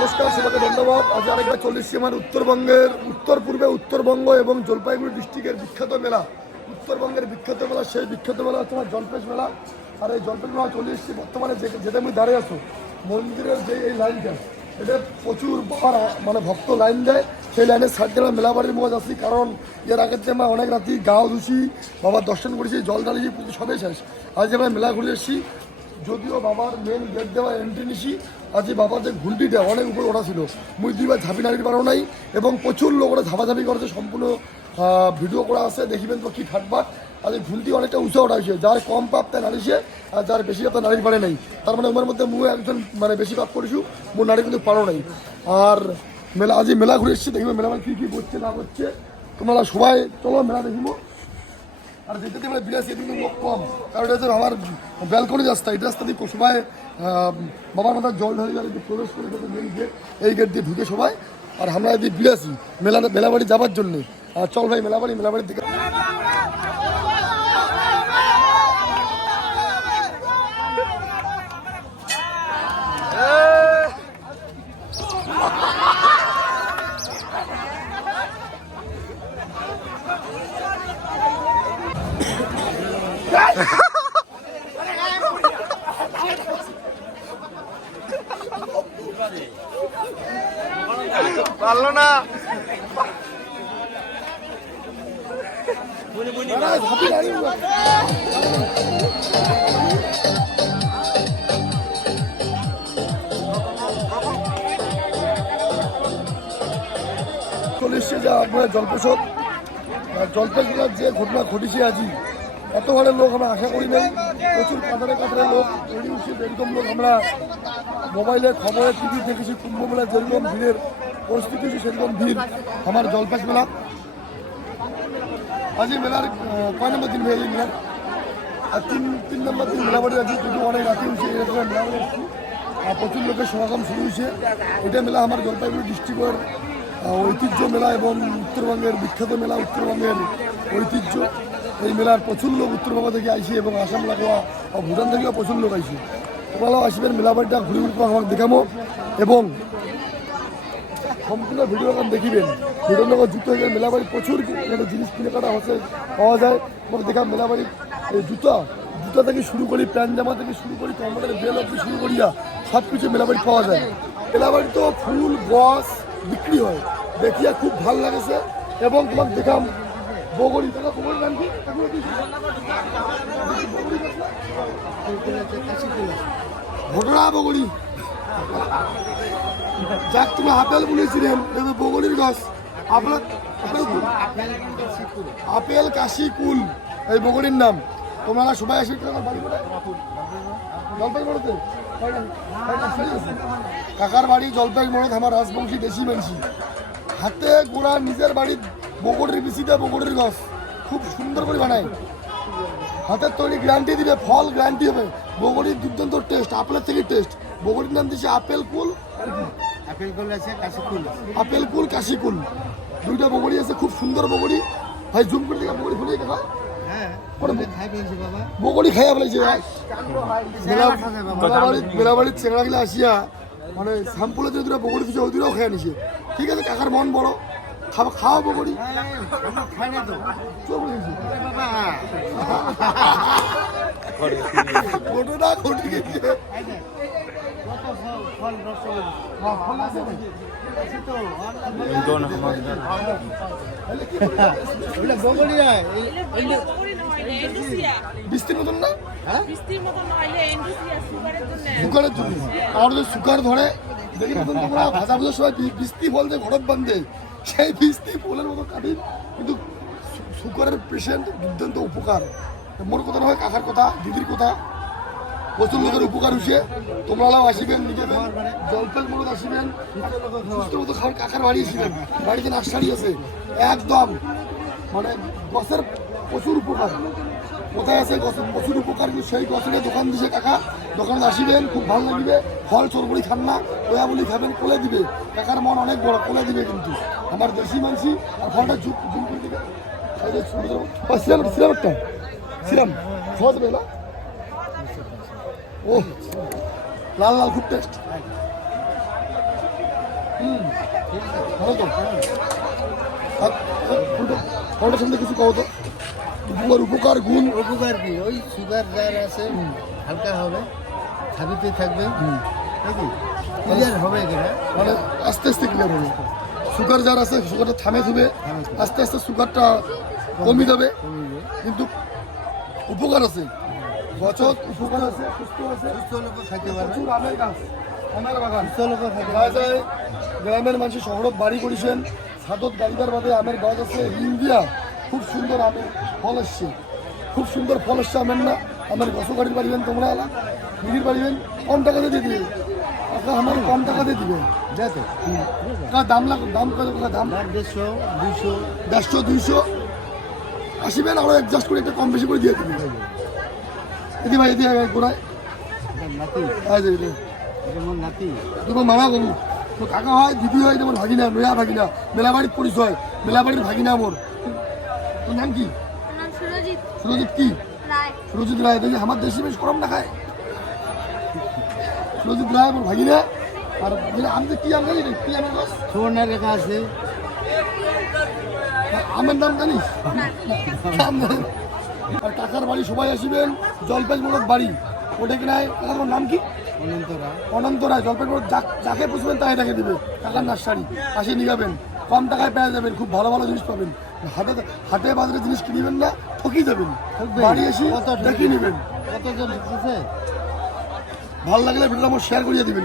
নমস্কার, সবাইকে ধন্যবাদ। আজ আরেকবার চল্লিশ আমার উত্তরবঙ্গের, উত্তর পূর্বে উত্তরবঙ্গ এবং জলপাইগুড়ি ডিস্ট্রিক্টের বিখ্যাত মেলা। উত্তরবঙ্গের বিখ্যাত মেলা, সেই বিখ্যাত মেলা হচ্ছে আমার জলপেশ মেলা। আর এই জলপেশ মেলা চলে এসেছি বর্তমানে যে যেটা আমি দাঁড়িয়ে আছো, মন্দিরের যে এই লাইনটা, এটা প্রচুর বাবার মানে ভক্ত লাইন দেয়। সেই লাইনের সাইড দিয়ে মেলা বাড়ির মজা আসছি কারণ এর আগের যে আমরা অনেক রাতি গাও ধুছি বাবার দর্শন করেছি, জল ঢালিয়েছি সবই শেষ। আজ আমরা মেলা ঘুরে এসেছি, যদিও বাবার মেন গেট দেওয়া এন্ট্রি নিছি আজ এই বাবার যে ঘুলটিটা অনেক উপরে ওঠা ছিল, মুই দুইবার ঝাঁপি নাড়ির পারো নাই এবং প্রচুর লোক ওরা ঝাপাঝাপি করেছে, সম্পূর্ণ ভিডিও করা আছে, দেখিবেন তো কি ঠাটবাট আর এই ঘুলটি অনেকটা উঁচু ওঠা হয়েছে, যার কম পাপ তাই নাড়িছে আর যার বেশি পাপ নাড়ির পারে নাই। তার মানে আমার মধ্যে মুই একজন মানে বেশি পাপ করেছু মোর নাড়ি কিন্তু পারো নাই। আর মেলা, আজ মেলা ঘুরে এসেছি, দেখবে মেলা কী কী করছে না করছে তোমরা সবাই চলো মেলা দেখিব। আর যেতে আমরা বিরাশি কিন্তু লোক কম। কারণ এটা আমার ব্যালকনি রাস্তা। এই রাস্তা দিয়ে সবাই বাবার মাথার জল ঢালি গেলে প্রবেশ করে মেন গেট এই গেট দিয়ে ঢুকে সবাই। আর আমরা এদিকে বিরাশি, মেলা মেলাবাড়ি যাবার জন্যে। আর চল ভাই, মেলাবাড়ি মেলাবাড়ির দিকে পারল না উঠা। যে আপনার জলপ্রসদ জলপাইগুড়ার যে ঘটনা ঘটেছে আজই এত ঘরের লোক আমরা আশা করি নাই প্রচুর কাতারে কাতারে লোক এরকম লোক আমরা মোবাইলে খবরে টিভি দেখেছি, কুম্ভ যেরকম ভিড়ের পরিস্থিতি হচ্ছে সেরকম ভিড় আমার জলপাইশ মেলা আজ মেলার কয় নম্বর দিন এই মেলার? আর তিন তিন নম্বর দিন মেলাবাড়ি আছে কিন্তু অনেক রাতে হয়েছে এরকম আর প্রচুর লোকের সমাগম শুরু হয়েছে। এটা মেলা আমার জলপাইগুড়ি ডিস্ট্রিক্টের ঐতিহ্য মেলা এবং উত্তরবঙ্গের বিখ্যাত মেলা, উত্তরবঙ্গের ঐতিহ্য। এই মেলার প্রচুর লোক উত্তরবঙ্গ থেকে আইসি এবং আসাম লাগোয়া ভুটান থেকেও প্রচুর লোক আইসি। তোমরাও আসবেন, মেলাবাড়িটা ঘুরে ঘুরে আমাকে দেখাবো। এবং সম্পূর্ণ ভিডিও এখন দেখিবেন। ভিডিওর লগত যুক্ত হয়ে গেলে মেলাবাড়ি প্রচুর এখানে জিনিস কিনে কাটা হচ্ছে, পাওয়া যায়। এবং দেখা মেলাবাড়ি জুতা জুতা থেকে শুরু করি প্যান্ট জামা থেকে শুরু করি কম্পিউটারের বেল অব্দি শুরু করিয়া সব কিছু মেলাবাড়ি পাওয়া যায়। মেলাবাড়ি তো ফুল গছ বিক্রি হয়। দেখিয়া খুব ভালো লাগেছে। এবং তোমার দেখাম বগরি টাকা বগরি নাম কি? না? ঘটনা বগরি যাক, তুমি আপেল বলেছিলেন দেখো বগরির গাছ। আপনার আপেল কাশি কুল, এই বগরির নাম। তোমরা সবাই আসবে কাকার বাড়ি কোথায় জলপাই মোড়তে কাকার বাড়ি জলপাই মোড়ত আমার রাজবংশী দেশি মানসি হাতে গোড়া নিজের বাড়ির বগরির বিচিটা বগরির গাছ। খুব সুন্দর করে বানায়। হাতের তৈরি গ্যারান্টি দিবে, ফল গ্যারান্টি হবে। বগরির দুর্দান্ত টেস্ট আপেলের থেকে টেস্ট বগরির নাম দিচ্ছে আপেল কুল। আপেল কল আছে কাশি ফুল আপেল কুল কাশি কুল। দুইটা বগড়ি আছে খুব সুন্দর বগড়ি। ভাই জুম করে দেখা বগড়ি ফুলিয়ে দেখা হ্যাঁ খাইয়া ফেলেছে মেলাবাড়ির চেংড়াগুলো আসিয়া মানে স্যাম্পলে যে দুটা বগড়ি দিচ্ছে ওই দুটাও খেয়ে নিছে। ঠিক আছে কাকার মন বড়। খাওয়া খাওয়া বগড়ি। ঘটনা ঘটে গেছে বৃষ্টির মতন না? এন্ডুসিয়া সুগারের জন্য। আমার যদি সুগার ধরে দেখি তোমরা ভাজা ভুজার সময় বি- বৃষ্টি ফল যে ঘরত বান্ধে সেই বৃষ্টি ফলের মতো কাটিন কিন্তু সুগারের পেশেন্ট দুর্দান্ত উপকার। মোর কথা নয় কাকার কথা দিদির কথা। প্রচুর লোকের উপকার হয়েছে। তোমরাও আসিবেন নিজেদের জলপাই মূলত আসিবেন। সুস্থ মতো খাওয়ার কাকার বাড়ি আসিবেন। বাড়িতে নার্সারি আছে। একদম মানে গছের প্রচুর উপকার। কোথায় আছে গছের প্রচুর উপকার? সেই গছের দোকান দিছে কাকা। দোকানে আসিবেন খুব ভালো লাগবে। ফল চরবড়ি খান না বলি খাবেন কোলে দিবে। কাকার মন অনেক বড় কোলে দিবে কিন্তু। আমার দেশি মানসি আর ফলটা জুম করে দিবে। ও, সিরাম সহজ না? ও লাল লাল খুব টেস্ট হুম ভালো তো ফলটা সম্বন্ধে কিছু কও তো? উপকার উপকার গুণ। উপকার কি? ওই সুগার যার আছে হালকা হবে ছাবিতে থাকবে। নাকি? ক্লিয়ার হবে কিনা মানে আস্তে আস্তে ক্লিয়ার হবে। সুগার যার আছে সুগারটা থামে থামে আস্তে আস্তে সুগারটা কমে যাবে। কিন্তু উপকার আছে। বছর উপকার আছে সুস্থ আছে। সুস্থ লোক খাইতে পারবে প্রচুর আমের গাছ আমের বাগান। সুস্থ লোক খাইতে যায় গ্রামের মানুষ শহরত বাড়ি করেছেন। সাদত গাড়িদার বাদে আমের গাছ আছে। ইন্ডিয়া খুব সুন্দর আমের ফল এসছে খুব সুন্দর ফল এসছে আমের না। আমের গছ গাড়ির পারিবেন তোমরা আলা। বিড়ির পারিবেন। কম টাকাতে দিয়ে দিবে। কাকা আমার কম টাকাতে দিবে। যাতে দাম লাগ দাম কত? দাম? দেড়শো দুশো দেড়শো দুইশো। আসিবেন আরও অ্যাডজাস্ট করে একটু কম বেশি করে দিয়ে দিবি দিদি ভাই দিদি ভাই গোড়ায় নাতি আজ এই রে। নাতি তোমার মামা গরু তো কাকা হয় দিদি হয় যেমন ভাগিনা নয়া ভাগিনা। মেলাবাড়ির পরিচয় মেলাবাড়ির ভাগিনা মোর। তোর নাম কি? সুরজিৎ। সুরজিৎ কি? রায়। সুরজিৎ রায় দেখি আমার দেশি বেশ গরম না খায় সুরজিৎ রায় মোর ভাগিনা। আর আমি তো কি আম জানি কি আমের গাছ সুবর্ণা রেখা আছে। আমের নাম জানিস। আর কাকার বাড়ি সবাই আসিবেন জলপাই বাড়ি। ওটা কি নাই? কাকার নাম কি? অনন্ত রায়। জলপাই মোড়ক যাক- যাকে পুষবেন তাই তাকে দেবে। কাকার নার্সারি আসে নিয়ে যাবেন কম টাকায় পেয়ে যাবেন খুব ভালো ভালো জিনিস পাবেন। হাটে হাটে বাজারে জিনিস কিনবেন না ঠকি যাবেন। বাড়ি এসে কত ঠকবে? দেখে নেবেন। কতজন ভালো লাগলে ভিডিওটা আমার শেয়ার করিয়ে দিবেন।